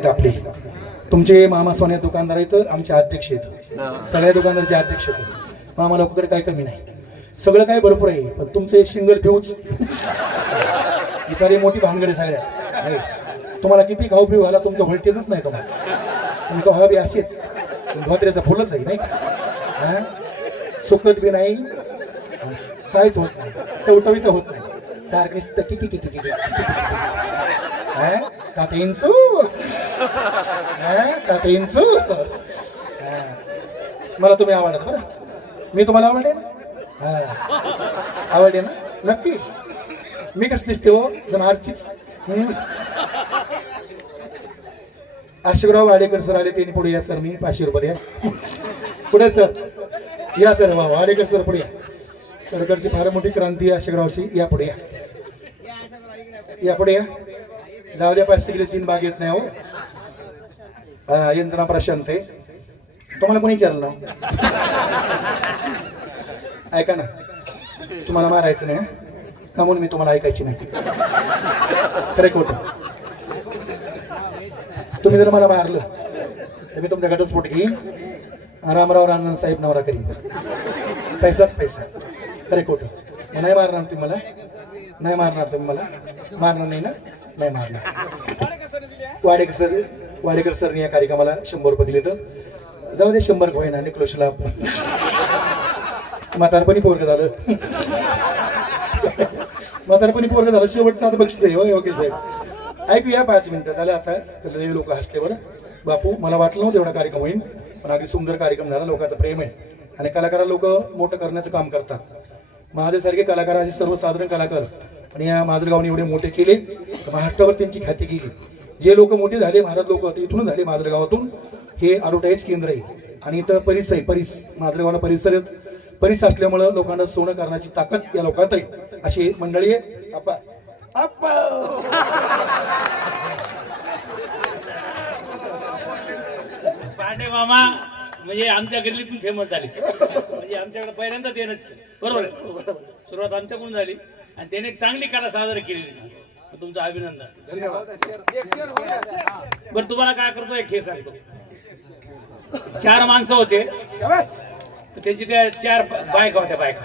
आहेत आपले. तुमचे मामा सोन्या दुकानदार आहेत आमचे अध्यक्ष आहेत. सगळ्या दुकानदारचे अध्यक्ष आहेत. मामा लोकांकडे काय कमी नाही. सगळं काय भरपूर आहे पण तुमचं एक सिंगल फ्यूज ही सारी मोठी भानगडे सगळ्या नाही. तुम्हाला किती खाऊ पिऊ घाला तुमचं व्होल्टेजच नाही तुम्हाला. तुम्ही तो हवी असेच. धोत्र्याचं फुलच आहे नाही हा? सुखत बी नाही. काहीच होत नाही. टवटवीत होत नाही. डार्कनेस तर किती किती किती हा? ताते इंचू. हा. इंचू मला तुम्ही आवडत बरं. मी तुम्हाला आवडले ना? हा. आवडले ना? नक्की. मी कसं दिसते हो? जण आरचीच. आशिवराव वाडेकर सर आले त्यांनी पुढे या सर. मी पाचशे रुपये द्या. पुढे सर. या सर वा वाडेकर सर पुढे या. सडकडची फार मोठी क्रांती आहे आशिवरावची या पुढे या. या पुढे या. जाऊ द्या पाचशे किलो सीन बाग येत नाही हो. हा, यांचं नाव प्रशांत आहे. तुम्हाला कोणी विचारलं? ऐका ना. तुम्हाला मारायचं नाही का म्हणून मी तुम्हाला ऐकायची नाही? खरं खोट तुम्ही जर मला मारलं तर मी तुमच्या घटस्फोट घेईन. रामराव रामजन साहेब नवरा करीन. पैसाच पैसा. खरे खोट नाही मारणार तुम्ही मला? नाही मारणार तुम्ही मला? मारणार नाही ना? नाही मारणार. वाडेकर सर वाडेकर सरनी या कार्यक्रमाला शंभर रुपये दिले तर. जाऊ दे शंभर होईना क्लोशला म्हातारपणी पोरग झालं. म्हातारपणी पोरग झालं शेवटचं आता बक्षीस आहे हो ओके साहेब. ऐकूया पाच मिनिटं झालं आता लय लोक हसले बरं. बापू मला वाटलं नव्हतं एवढा कार्यक्रम होईल पण अगदी सुंदर कार्यक्रम झाला लोकांचं प्रेम आहे. आणि कलाकार लोक मोठं करण्याचं काम करतात. माझ्यासारखे कलाकार असे सर्वसाधारण कलाकार आणि या माजलगावने एवढे मोठे केले तर महाराष्ट्रावर त्यांची ख्याती गेली. जे लोक मोठे झाले महाराज लोक ते इथूनच झाले माजलगावातून. हे ॲडव्हर्टाईज केंद्र आहे. आणि इथं परिस आहे परिस माजलगावला परिसर आहे. परिस असल्यामुळं लोकांना सोनं करण्याची ताकद या लोकांत आहे. अशी मंडळी आहे. आप्पा. पांडे मामा म्हणजे आमच्या गल्लीतून फेमस झाले. म्हणजे आमच्याकडे पहिल्यांदाच येणंच केलं. बरोबर आहे? सुरुवात आमच्याकडून झाली. आणि त्याने एक चांगली कला सादर केलेली. तुमचं अभिनंदन. धन्यवाद. बरं तुम्हाला काय करतो एक हे सांगतो. चार माणसं होते. त्यांची त्या चार बायका होत्या बायका.